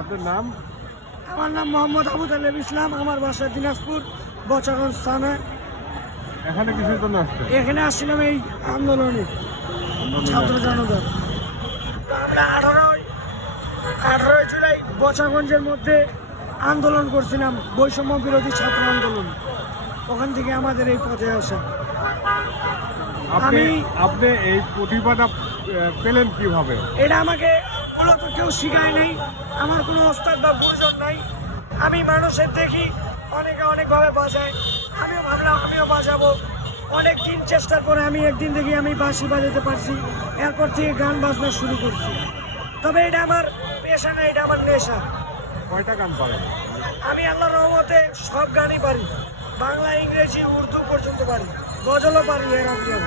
আপনার নাম? আমার নাম মোহাম্মদ আবু তালেব ইসলাম। আমার বাসা দিনাজপুর বচাগঞ্জ থানা। এখানে কিসের জন্য আসছে? এখানে আসছিলাম এই আন্দোলনে, ছাত্র জনতা। তো আমরা 18 জুলাই বচাগঞ্জের মধ্যে আন্দোলন করছিলাম, বৈষম্য বিরোধী ছাত্র আন্দোলন। ওখান থেকে আমাদের এই পথে আসা। আপনি এই প্রতিভাটা পেলেন কিভাবে? এটা আমাকে মূলত কেউ শিখায় নেই, আমার কোনো ওস্তাদ বা গুরুজন নাই। আমি মানুষের দেখি অনেকে অনেকভাবে বাজায়, আমিও ভাবলাম আমিও বাজাবো। অনেক দিন চেষ্টার পরে আমি একদিন দেখি আমি বাঁশি বাজাতে পারছি, এরপর থেকে গান বাজনা শুরু করছি। তবে এটা আমার পেশা না, এটা আমার নেশা। কয়টা গান পারেন? আমি আল্লাহর রহমতে সব গানই পারি, বাংলা, ইংরেজি, উর্দু পর্যন্ত পারি, গজলও পারি। এর আগে